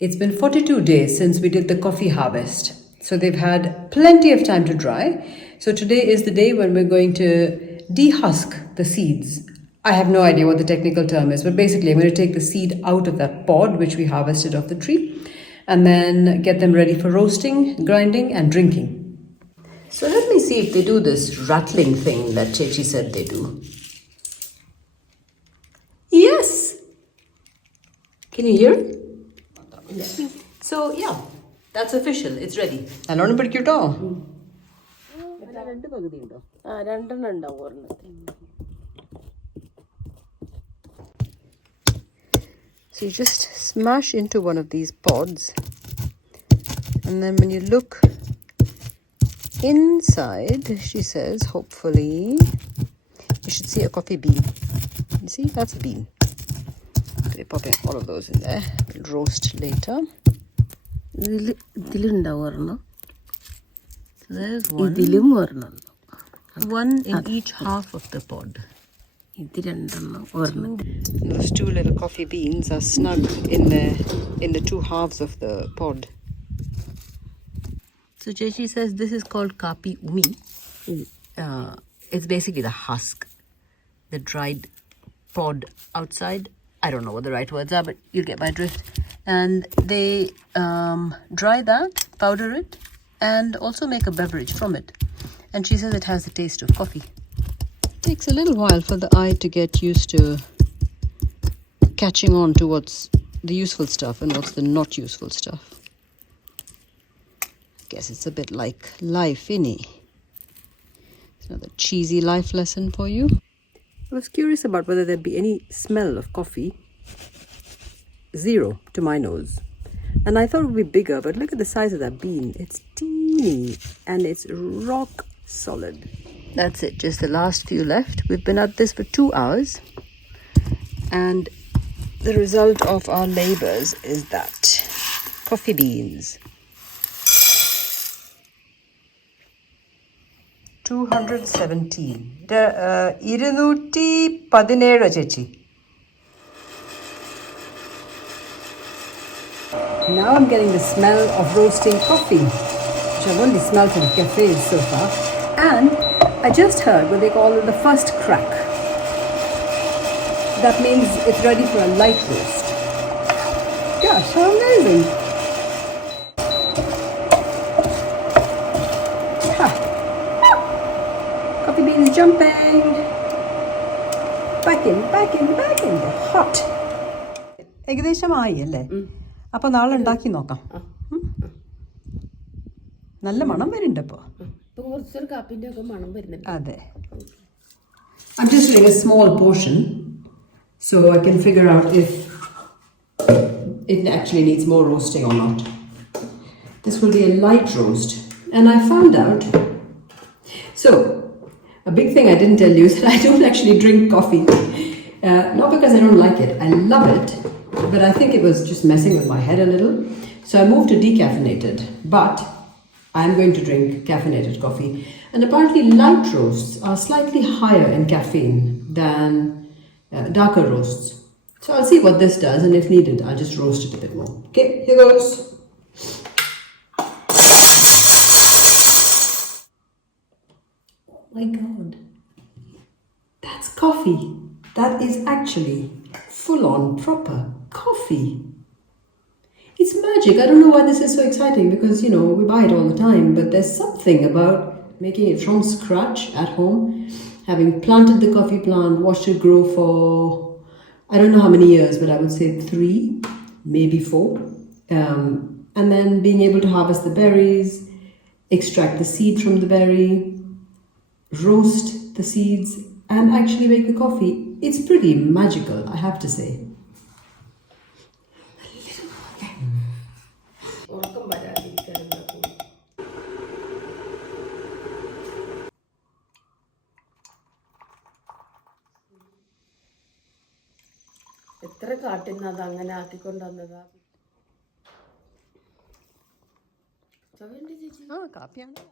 It's been 42 days since we did the coffee harvest. So they've had plenty of time to dry. So today is the day when we're going to dehusk the seeds. I have no idea what the technical term is, but basically I'm going to take the seed out of that pod which we harvested off the tree and then get them ready for roasting, grinding and drinking. So let me see if they do this rattling thing that Chechi said they do. Yes! Can you hear it? So yeah, that's official. It's ready. നല്ലോണം പിടിക്കൂട്ടോ. So you just smash into one of these pods, and then when you look inside, she says, hopefully, you should see a coffee bean. You see, that's a bean. Okay, popping all of those in there. We'll roast later. There's one in each half of the pod. Those two little coffee beans are snug in the two halves of the pod. So Chechi says this is called kapi umi. It's basically the husk, the dried pod outside. I don't know what the right words are, but you'll get my drift. And they dry that, powder it, and also make a beverage from it. And she says it has the taste of coffee. It takes a little while for the eye to get used to catching on to what's the useful stuff and what's the not useful stuff. I guess it's a bit like life, innit? It's another cheesy life lesson for you. I was curious about whether there'd be any smell of coffee. Zero to my nose. And I thought it would be bigger, but look at the size of that bean. It's teeny and it's rock solid. That's it, just the last few left. We've been at this for 2 hours. And the result of our labors is that coffee beans. 217. 217 Chechi. Now I'm getting the smell of roasting coffee, which I've only smelled from cafes so far. And I just heard what they call the first crack. That means it's ready for a light roast. Gosh, how amazing! Ha. Coffee beans jumping! Back in. They're hot. ഏകദേശമായി അല്ലേ? അപ്പോൾ നാളെ ഉണ്ടാക്കി നോക്കാം. നല്ല മണം വരുന്നുണ്ട് അപ്പോൾ. അതെ. I'm just doing a small portion so I can figure out if it actually needs more roasting or not. This will be a light roast. And I found out, so a big thing I didn't tell you is that I don't actually drink coffee. Not because I don't like it. I love it. But I think it was just messing with my head a little. So I moved to decaffeinated. But I'm going to drink caffeinated coffee. And apparently light roasts are slightly higher in caffeine than darker roasts. So I'll see what this does, and if needed, I'll just roast it a bit more. Okay, here goes. Oh my God. That's coffee. That is actually full-on proper coffee. It's magic. I don't know why this is so exciting because, you know, we buy it all the time, but there's something about making it from scratch at home, having planted the coffee plant, watched it grow for, I don't know how many years, but I would say 3, maybe 4. And then being able to harvest the berries, extract the seed from the berry, roast the seeds, and actually make the coffee. It's pretty magical, I have to say. എത്ര കാട്ടുന്നത് അങ്ങനെ ആക്കിക്കൊണ്ടുവന്നതാ. കാപ്പിയാണ്.